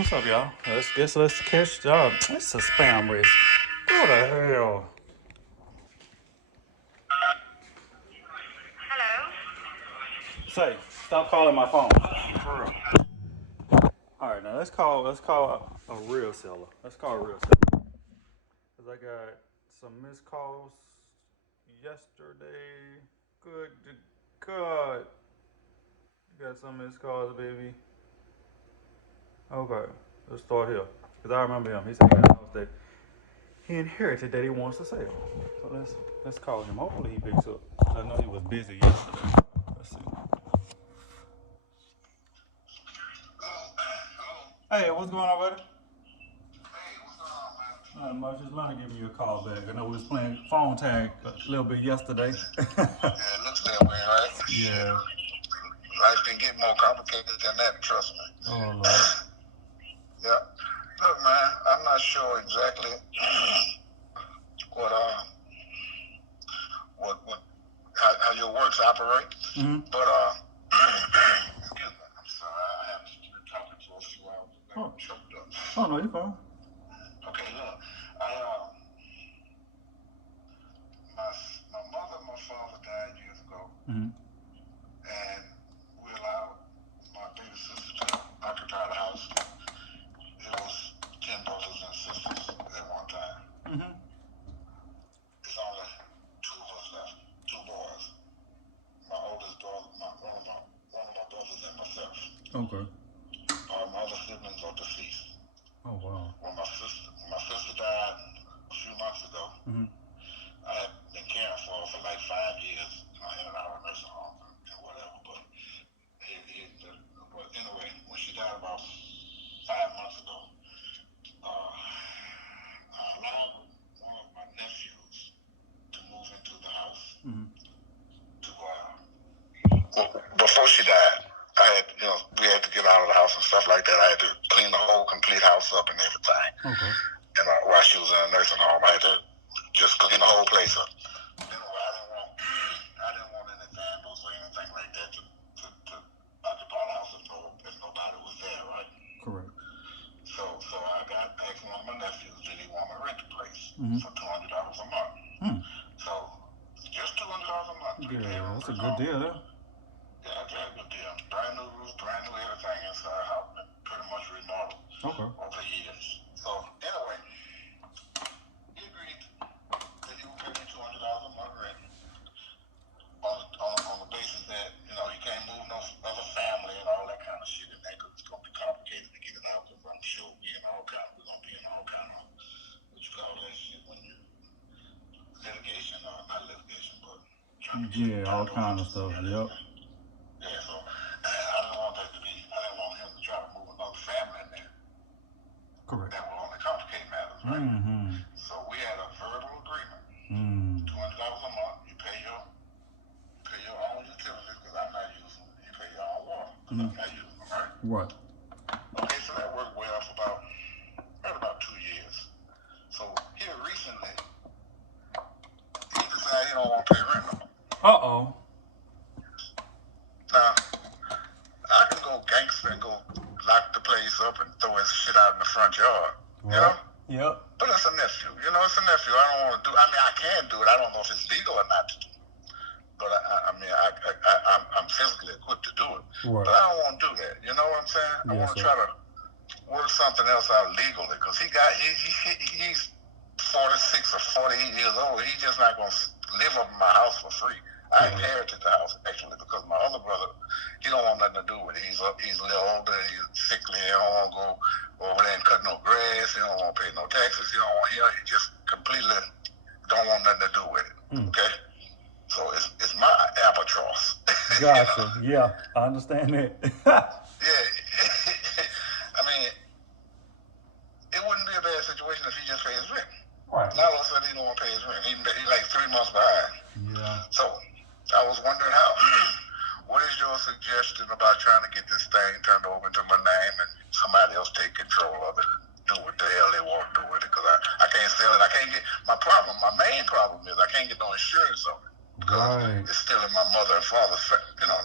What's up, y'all? Let's catch y'all. It's a spam risk. Go the hell. Hello? Say, stop calling my phone. For real. All right, now let's call a real seller. Let's call a real seller. Cause I got some missed calls yesterday. Good God. You got some missed calls, baby. Okay, let's start here. Cause I remember him. He said he got a house that he inherited that he wants to sell. So let's call him. Hopefully he picks up. I know he was busy yesterday. Let's see. Hey, what's going on, buddy? Not much. Just wanted to give you a call back. I know we was playing phone tag a little bit yesterday. Yeah, it looks that way, right? Yeah. Life can get more complicated than that, trust me. Oh Lord. Yeah. Look, man, I'm not sure exactly what how your works operate, but excuse me, I'm sorry, I haven't been talking for a few hours. I'm choked up. Oh no, you're fine. Okay, look, my mother and my father died years ago, and we allowed my baby sister to occupy the house. It was 10 brothers and sisters at one time. There's only two of us left, two boys. My oldest daughter, one of my brothers and myself. Okay. All my other siblings are deceased. Oh wow. When my sister died a few months ago, I had been caring for her for like 5 years, in and out of nursing home and whatever. But anyway, when she died about 5 months ago, I allowed one of my nephews to move into the house. Before she died, I had, we had to get out of the house and stuff like that. I had to clean the whole complete house up and everything. Okay. And while she was in a nursing home, I had to just clean the whole place up. Anyway, I didn't want any vandals or anything like that to occupy the house if nobody was there, right? Correct. So I asked one of my nephews, did he want to rent the place for $200 a month? So just $200 a month. Yeah, that's a good deal, though. Yeah, very good deal. Brand new roof, brand new everything inside the house, been pretty much remodeled over the years. So anyway, he agreed that he would pay me $200 a month rent on the basis that he can't move no other family and all that kind of shit in there because it's gonna be complicated to get it out. Because I'm sure we're gonna be in all kind of what you call that shit when you litigation or not litigation, but all kind of stuff. Yep. Yeah, so I didn't want him to try to move another family in there. Correct. That will only complicate matters, right? So we had a verbal agreement. $200 a month, you pay your own utilities because I'm not using them. You pay your own water because I'm not using them, right? Right. Okay, so that worked well for about 2 years. So here recently, he decided he don't want to pay rent no more. Now, I can go gangster and go lock the place up and throw his shit out in the front yard, you know? Yep. But it's a nephew, it's a nephew. I don't want to do. I mean, I can do it. I don't know if it's legal or not to do it. But I'm physically equipped to do it. Right. But I don't want to do that. You know what I'm saying? I want to try to work something else out legally because he's 46 or 48 years old. He's just not going to live up in my house for free. I inherited the house actually because my other brother, he don't want nothing to do with it. He's a little older, he's sickly, he don't want to go over there and cut no grass, he don't want to pay no taxes, he just completely don't want nothing to do with it. Okay? So it's my albatross. Gotcha. Yeah, I understand that. Yeah. I mean, it wouldn't be a bad situation if he just paid his rent. Right. Now all of a sudden he don't want to pay his rent. He's like 3 months behind. Yeah. So I was wondering what is your suggestion about trying to get this thing turned over into my name and somebody else take control of it and do what the hell they want to do with it? Because I can't sell it. I can't get my main problem is I can't get no insurance on it because it's still in my mother and father's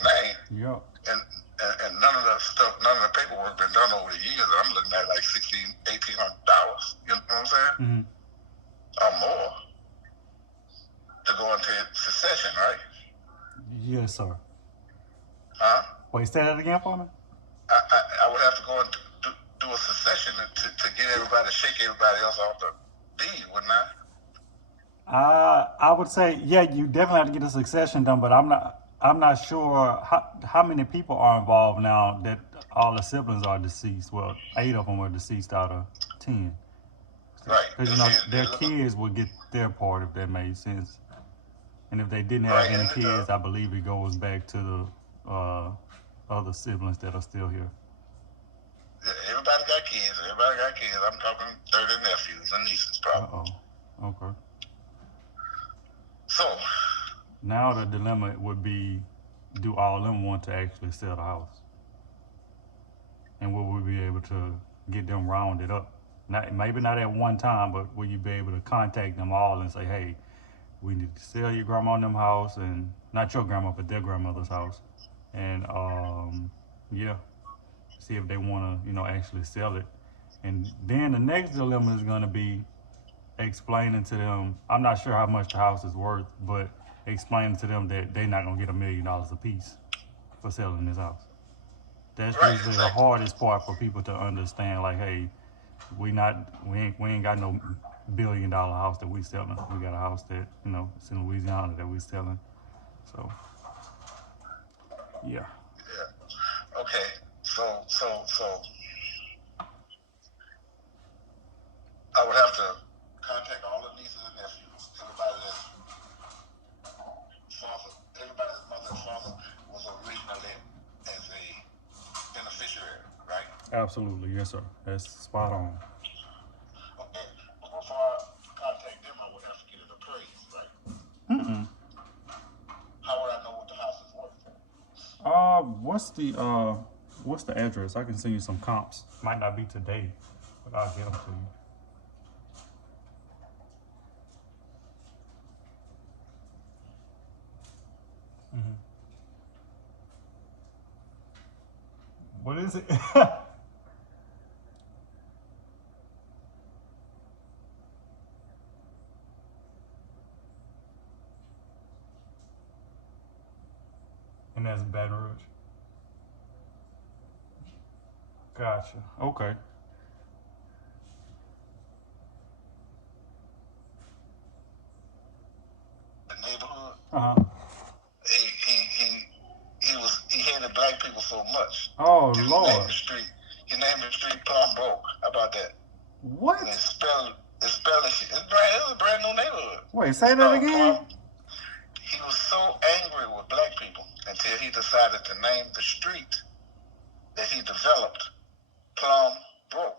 name. Yep. And none of I'm looking at like $1,800. You know what I'm saying? Or more to go into succession, right? Yes, sir. Huh? Wait, say that again for me? I would have to go and do a succession to get everybody, shake everybody else off the deed, wouldn't I? I would say, yeah, you definitely have to get a succession done, but I'm not sure how many people are involved now that all the siblings are deceased. Well, 8 of them are deceased out of 10. Right. Because you know their kids would get their part if that made sense. And if they didn't have any kids, I believe it goes back to the other siblings that are still here. Everybody got kids. Everybody got kids. I'm talking 30 nephews and nieces, probably. Okay. So now the dilemma would be, do all of them want to actually sell the house? And will we be able to get them rounded up? Maybe not at one time, but will you be able to contact them all and say, hey, we need to sell your grandma and them house, and not your grandma, but their grandmother's house, and yeah, see if they want to, actually sell it. And then the next dilemma is going to be explaining to them. I'm not sure how much the house is worth, but explaining to them that they're not going to get $1 million a piece for selling this house. That's usually the hardest part for people to understand. Like, hey, we ain't got no $1 billion house that we selling. We got a house that it's in Louisiana that we selling. So yeah. Okay. So I would have to contact all the nieces and nephews, everybody's mother and father was originally as a beneficiary, right? Absolutely, yes, sir. That's spot on. Okay. Before I contact them, I would have to get it appraised, right? How would I know what the house is worth? What's the address? I can send you some comps. Might not be today, but I'll get them to you. What is it? And that's Baton Rouge. Gotcha. Okay. The neighborhood. He He hated black people so much. Oh Lord. He named the street Plum Broke. How about that? What? And it's a brand new neighborhood. Wait, say that again. He was so angry with black people until he decided to name the street that he developed Plum Broke.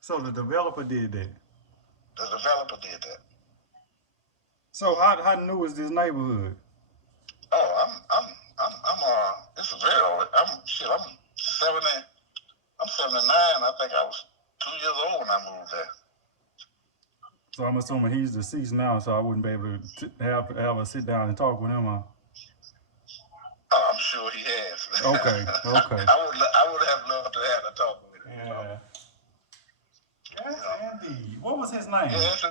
So the developer did that. The developer did that. So how new is this neighborhood? Oh, it's very old. I'm 70. I'm 79. I think I was 2 years old when I moved there. So I'm assuming he's deceased now, so I wouldn't be able to have a sit down and talk with him. Huh? I'm sure he has. Okay. I would have loved to have a talk with him. Yeah. Yes, Andy. What was his name? Yes,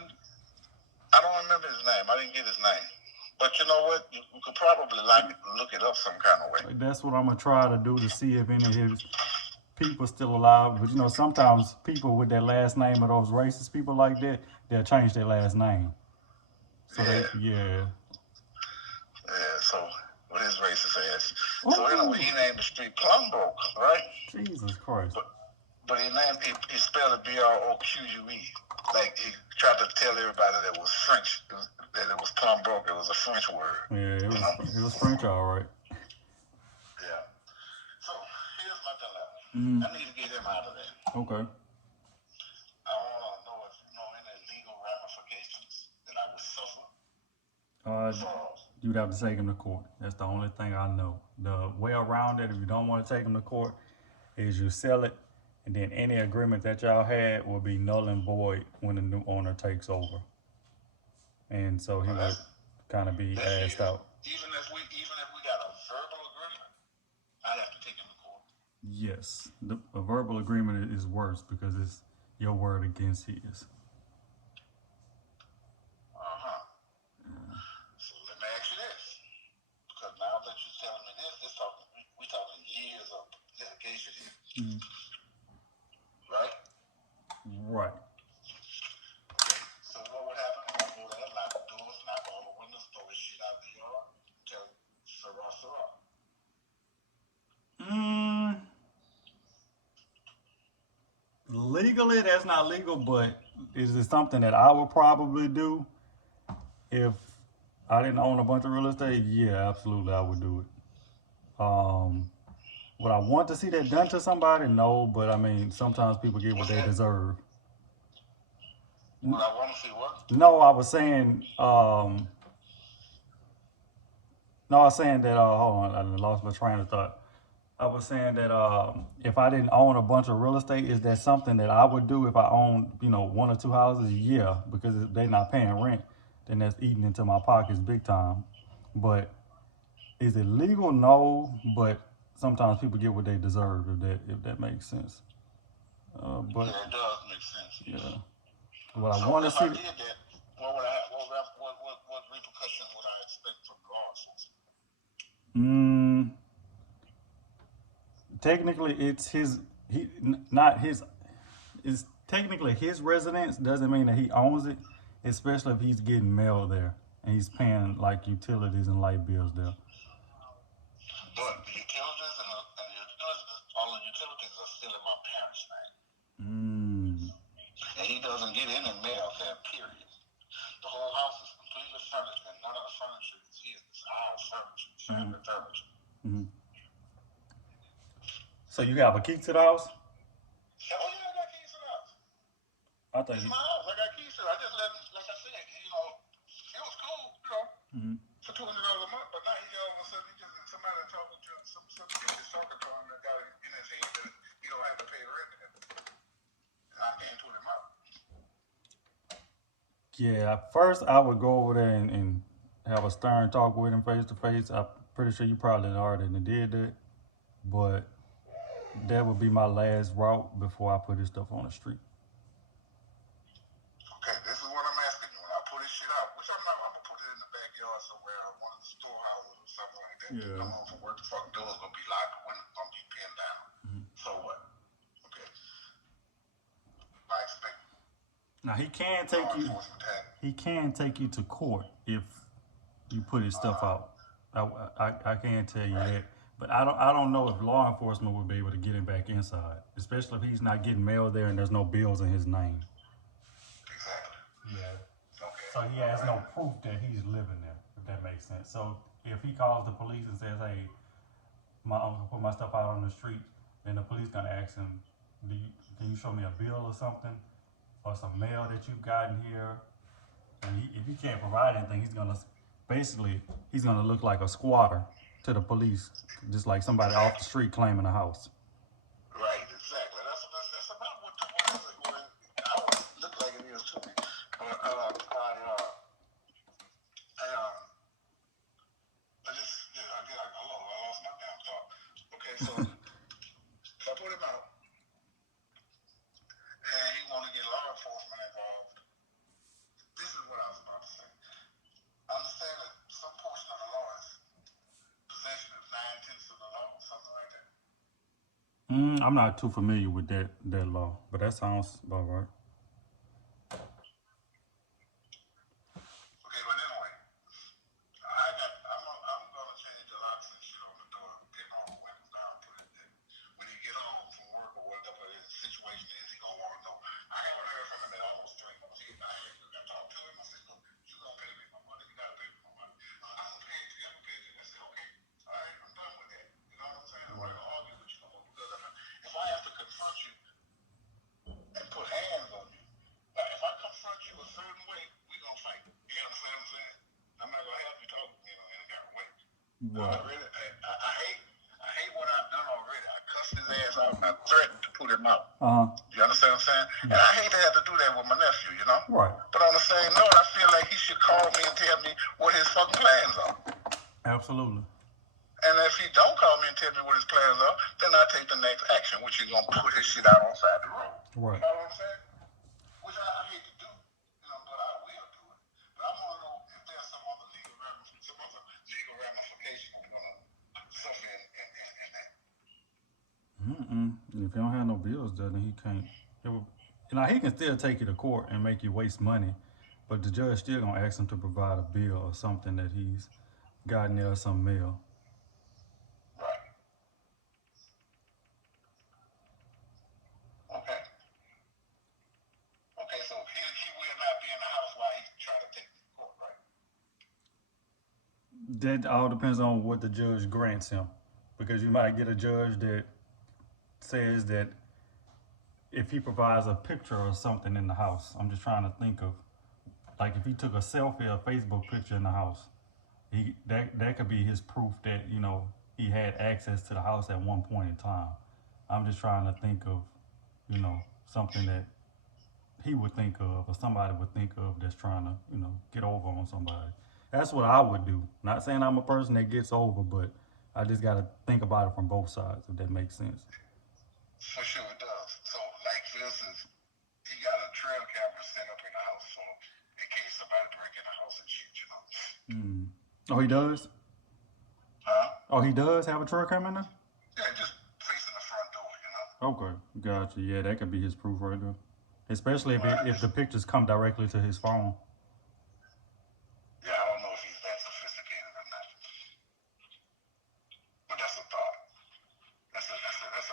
I don't remember his name. I didn't get his name. But you know what? You could probably look it up some kind of way. That's what I'm gonna try to do to see if any of his people still alive. But sometimes people with their last name or those racist people like that, they'll change their last name. So yeah. So with his racist ass. So anyway, he named the street Plum Broke, right? Jesus Christ. But he spelled it Broque. Like he tried to tell everybody that it was French, that it was Plum Broke. It was a French word. Yeah, it was French, all right. Yeah. So here's my dilemma. I need to get him out of there. Okay. I want to know if you know any legal ramifications that I would suffer. You'd have to take him to court. That's the only thing I know. The way around it, if you don't want to take him to court, is you sell it, and then any agreement that y'all had will be null and void when the new owner takes over. And so he would kind of be asked out. Even if we got a verbal agreement, I'd have to take him to court. Yes, a verbal agreement is worse because it's your word against his. Uh-huh. So let me ask you this. Because now that you're telling me this we talking years of litigation here. Mm. Right? Right. Okay. So what would happen if I go there, lock the doors, knock all the windows, throw his shit out the yard, tell Sarah. Mm, legally, that's not legal, but is it something that I would probably do if I didn't own a bunch of real estate? Yeah, absolutely, I would do it. Would I want to see that done to somebody? No, but I mean, sometimes people get what they deserve. Would I want to see what? No, I was saying, no, I was saying that, hold on, I lost my train of thought. I was saying that if I didn't own a bunch of real estate, is that something that I would do if I owned, one or two houses? Yeah, because if they're not paying rent, then that's eating into my pockets big time. But is it legal? No, but sometimes people get what they deserve, if that makes sense. But Yeah, it does make sense. yeah, what I So want to if I see. did that, what repercussions would I expect from law enforcement? Mm, technically, it's his. Not his. It's technically his residence. Doesn't mean that he owns it, especially if he's getting mail there and he's paying like utilities and light bills there. But the utilities all the utilities are still in my parents' name. Mm. And he doesn't get any mail there, period. The whole house is completely furnished, and none of the furniture is his. It's our furniture, family furniture. Mm-hmm. So you have a key to the house? Hell yeah, I got keys to the house. I thought It's you. my house. I got keys to it. I just let him, like I said, it was cool, Mm-hmm. for $200 a month. But now all of a sudden, somebody talking to him, some kid is talking to him and got it in his head that he don't have to pay rent. And I can't put him up. Yeah, first I would go over there and have a stern talk with him face to face. I'm pretty sure you probably already did that, but that would be my last route before I put his stuff on the street. Okay, this is what I'm asking you. When I put his shit out, which I'm gonna put it in the backyard somewhere, or one of the storehouses or something like that. Yeah. Come home from work, the fucking door's gonna be locked, the window's gonna be pinned down. Mm-hmm. So what? Okay. I expect. Now he can take you. He can take you to court if you put his stuff out. I can't tell you that, but I don't know if law enforcement would be able to get him back inside, especially if he's not getting mail there and there's no bills in his name. Exactly. Yeah. Okay. So he has no proof that he's living there, if that makes sense. So if he calls the police and says, "Hey, my uncle put my stuff out on the street," then the police gonna ask him, "Can you show me a bill or something, or some mail that you've gotten here?" And if he can't provide anything, he's gonna look like a squatter to the police, just like somebody off the street claiming a house. Right, exactly. That's about what I would look like it is to me. I lost my damn thought. Okay, so if I put him out and he want to get law enforcement involved, this is what I was about to say. I understand that some portion of the law is possession of 9/10 of the law, something like that. I'm not too familiar with that law, but that sounds about right. Okay, but anyway, I'm gonna change the locks and shit on the door, getting all the windows down, put it there. When he get home from work or whatever his situation is, he gonna want to know. I haven't heard from him in almost 3 months. I talked to him. I said, "Look, you gonna pay me my money? You gotta pay me my money." I'm gonna pay it to you. I'm gonna pay it to you. I said, "Okay, all right, I'm done with that." You know what I'm saying? I'm not gonna argue with you no more because if I have to confront you and put hands on you, like if I confront you a certain way, we gonna fight. You understand what I'm saying? I'm not gonna have you talk, in a different way. Right. I hate what I've done already. I cussed his ass out and I threatened to put him out. You understand what I'm saying? And I hate to have to do that with my nephew, Right. But on the same note, I feel like he should call me and tell me what his fucking plans are. Absolutely. And if he don't call me and tell me what his plans are, then I take the next action, which is gonna put his shit out on the side of the road. Right. You know what I'm saying? Which I hate to do, but I will do it. But I want to know if there's some other legal ramification I'm gonna suffer in that. If you don't have no bills, then he can't. He can still take you to court and make you waste money, but the judge still gonna ask him to provide a bill or something that he's gotten there, some mail. Right. Okay. Okay. So he will not be in the house while he's trying to take me to court, right? That all depends on what the judge grants him, because you might get a judge that says that if he provides a picture or something in the house. I'm just trying to think of, like, if he took a selfie or a Facebook picture in the house, that could be his proof that he had access to the house at one point in time. I'm just trying to think of something that he would think of or somebody would think of that's trying to get over on somebody. That's what I would do. Not saying I'm a person that gets over, but I just got to think about it from both sides, if that makes sense. For sure it does. So, like, for instance, he got a trail camera set up in the house, so in case somebody break in the house and shit. Oh, he does? Huh? Oh, he does have a trail camera now? Yeah, just facing the front door, Okay, gotcha. Yeah, that could be his proof right there. Especially if the pictures come directly to his phone. Yeah, I don't know if he's that sophisticated or not. But that's a thought. That's a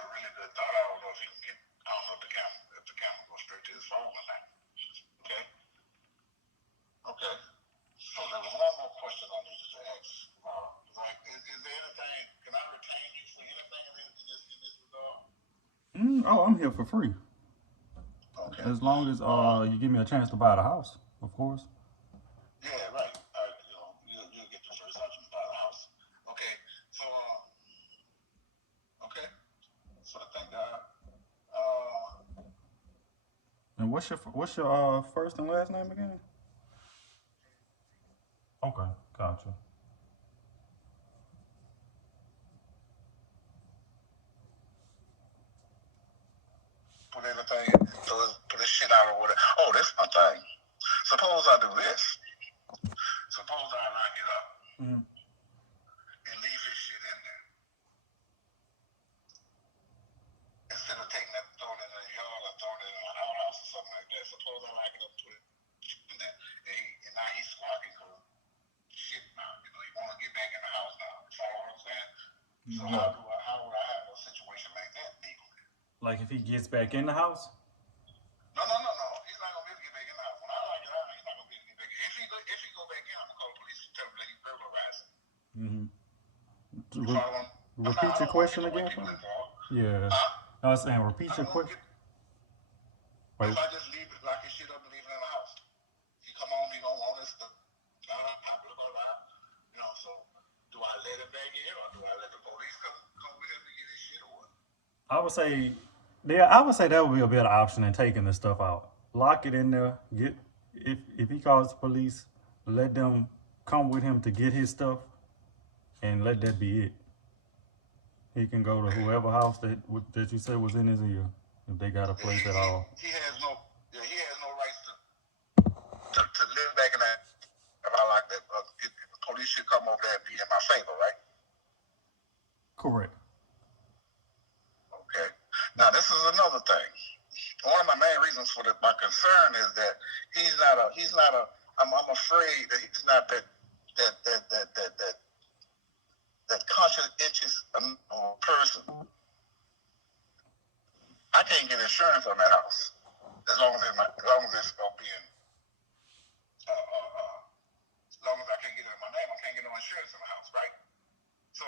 really good thought. I don't know if he can get. I don't know if the camera goes straight to his phone or not. Okay. Okay. So there was one more question I needed to ask. Like, is there anything? Can I retain you for anything in this regard? Oh, I'm here for free. Okay. As long as you give me a chance to buy the house, of course. Yeah, right. You'll get the first option to buy the house. Okay. So, okay. So I think And what's your first and last name again? Okay, gotcha. put everything, put this shit out or whatever. Oh, this my thing. Suppose I do this. Suppose I lock it up and leave his shit in there. Instead of taking that, throwing it in the yard or throwing it in my outhouse or something like that. Suppose I lock it up and put it in there. And now he's squawking because shit now. He want to get back in the house now. You follow what I'm saying? So how would I have a situation like that legally? Like if he gets back in the house? No. He's not gonna be able to get back in the house. When I lock it out, he's not gonna be able to get back in. If he go back in, I'm gonna call the police and tell him that he's burglarizing. Repeat your question again for me? Yeah. I was saying, repeat your question. If I just lock his shit up and leave it in the house, he come home, he don't want this stuff. So do I let him back in or do I let the police come with him to get his shit or what? I would say that would be a better option than taking the stuff out. Lock it in there. If he calls the police, let them come with him to get his stuff, and let that be it. He can go to whoever house that you said was in his ear, if they got a place at all. He has no rights to live back in that. If I like that, the police should come over there and be in my favor, right? Correct. Okay. Now this is another thing. One of my main reasons for my concern is that I'm afraid that he's not that conscientious person. I can't get insurance on that house as long as it's gonna be in. As long as I can't get it in my name, I can't get no insurance in the house, right? So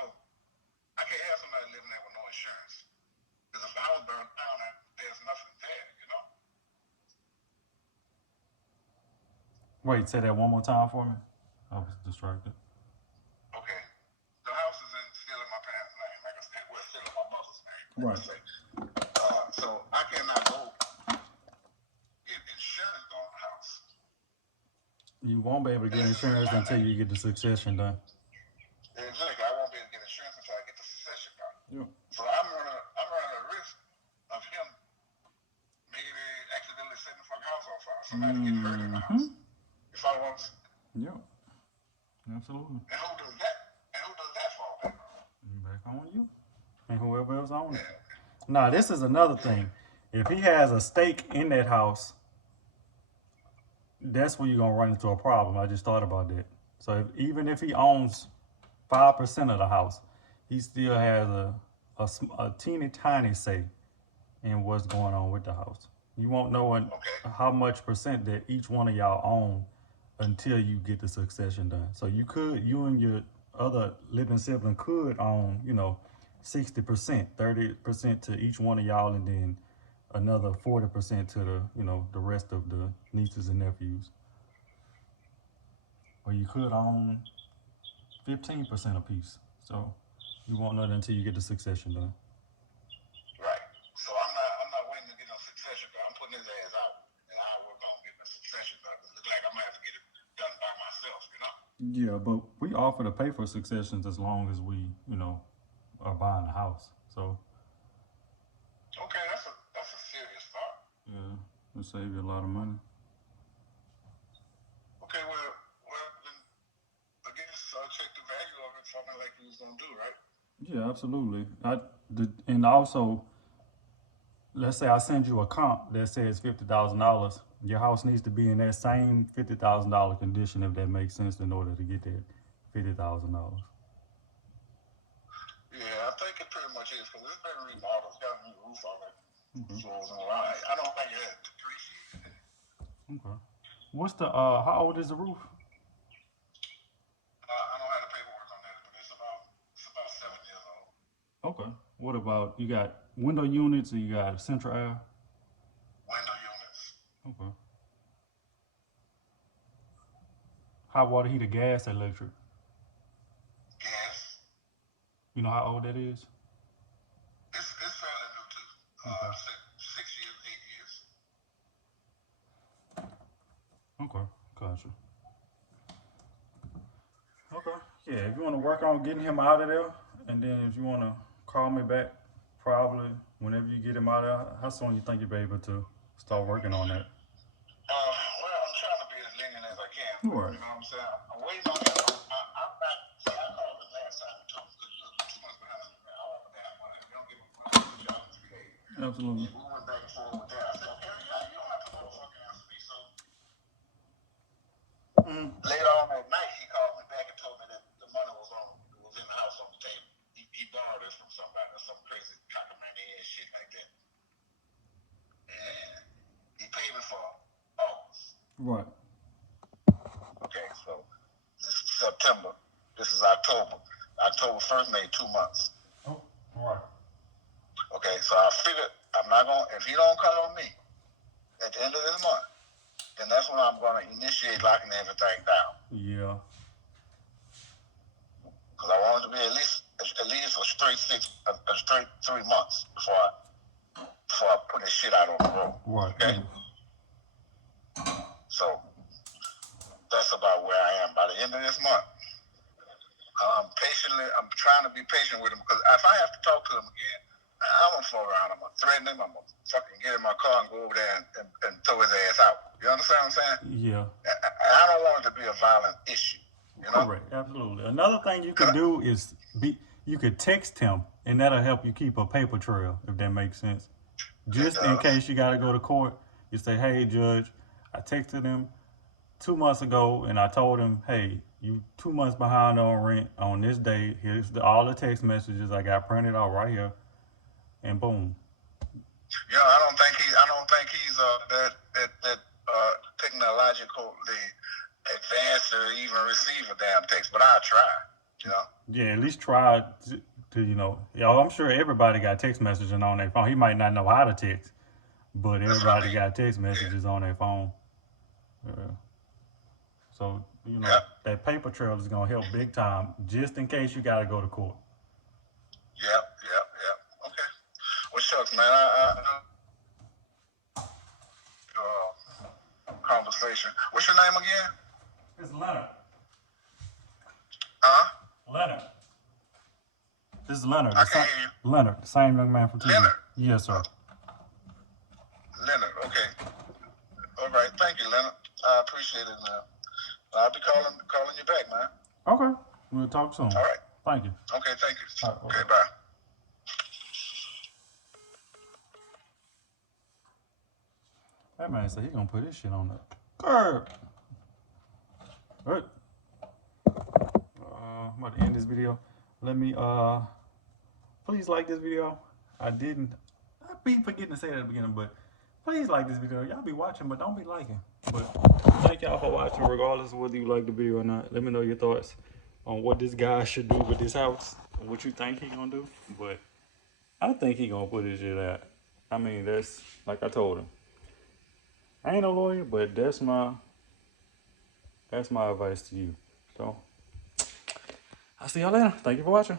I can't have somebody living there with no insurance. Because if the house burns down, there's nothing there, Wait, say that one more time for me. I was distracted. Okay. The house is still in my parents' name, like I said. Well, still in my mother's name. Right. So I cannot go get insurance on the house. You won't be able to get insurance until you get the succession done. Exactly. I won't be able to get insurance somebody getting hurt in the house. You follow what I'm saying? Yep. Absolutely. And who does that? And who does that fall back on? Back on you. And whoever else owns it. Now, this is another thing. If he has a stake in that house, that's where you're going to run into a problem. I just thought about that. So even if he owns 5% of the house, he still has a teeny tiny say in what's going on with the house. You won't know how much percent that each one of y'all own until you get the succession done. So you and your other living sibling could own, 60%, 30% to each one of y'all, and then another 40% to the rest of the nieces and nephews. Or you could own 15% apiece. So you won't know that until you get the succession done. Right. So I'm not waiting to get no succession done. I'm putting his ass out, and I work on getting the succession done. It looks like I'm gonna have to get it done by myself, Yeah, but we offer to pay for successions as long as we, are buying a house. So. Okay, that's a serious thought. Yeah, it'll save you a lot of money. Okay, well then I guess I'll check the value of it, something like you was gonna do, right? Yeah, absolutely. And also, let's say I send you a comp that says $50,000. Your house needs to be in that same $50,000 condition, if that makes sense, in order to get that $50,000. Yeah, I think it pretty much is, because it's been remodeled. It's got a new roof on it. Floors and lines. I don't think it has depreciated. Okay. What's how old is the roof? I don't have the paperwork on that, but it's about 7 years old. Okay. What about, you got window units or you got central air? Window units. Okay. Hot water heater, gas, electric? Gas. You know how old that is? It's fairly new too. Okay. 6 years, 8 years. Okay, gotcha. Okay, yeah, if you want to work on getting him out of there, and then if you want to call me back, probably whenever you get him out of there, how soon you think you'll be able to start working on that? Well, I'm trying to be as lenient as I can. Right. You know what I'm saying? I'm waiting on him. I'm back. See, I called him last time and told him, look, 2 months behind. I want the damn money. Don't give a job in 3 days. Absolutely. We went back and forth with that. I said, okay, yeah, you don't have to motherfucking answer me. So later on that night, he called me back and told me that the money was in the house on the table. He borrowed it from somebody or some crazy cockamamie ass shit like that. And he paid me for August. Right. Okay, so this is September. This is October. October 1st made 2 months. Oh, all right. Okay, so I figured I'm not going to, if he don't call me at the end of this month, then that's when I'm going to initiate locking everything down. Yeah. Because I want it to be at least a straight 3 months before I put this shit out on the road. Right. Okay? So that's about where I am. By the end of this month, I'm trying to be patient with him, because if I have to talk to him again, I'm going to fuck around. I'm going to threaten him. I'm going to fucking get in my car and go over there and throw his ass out. You understand what I'm saying? Yeah. I don't want it to be a violent issue. You know? Correct. Absolutely. Another thing you could do is you could text him, and that'll help you keep a paper trail, if that makes sense. Just in case you got to go to court, you say, hey, Judge, I texted him 2 months ago, and I told him, hey, you 2 months behind on rent on this day. Here's all the text messages I got printed out right here, and boom. Yeah, I don't think he's that technologically advanced to even receive a damn text, but I'll try. You know. Yeah, at least try to I'm sure everybody got text messaging on their phone. He might not know how to text, but everybody got text messages on their phone. So, that paper trail is going to help big time, just in case you got to go to court. Yep. Okay. Well, shucks, man. Conversation. What's your name again? It's Leonard. Huh? Leonard. This is Leonard. I can't hear you. Leonard, the same young man from TV. Leonard? Yes, sir. Leonard, okay. All right. right. Thank you, Leonard. I appreciate it, man. I'll be calling you back, man. Okay. We'll talk soon. All right. Thank you. Okay, thank you. All right, Okay, bye. That man said he gonna put his shit on the curb. Alright. I'm about to end this video. Let me please like this video. I be forgetting to say that at the beginning, but please like this video. Y'all be watching, but don't be liking. But thank y'all for watching, regardless of whether you like the video or not. Let me know your thoughts on what this guy should do with this house and what you think he gonna do. But I think he gonna put his shit out. I mean, that's like I told him. I ain't no lawyer, but that's my advice to you. So I'll see y'all later. Thank you for watching.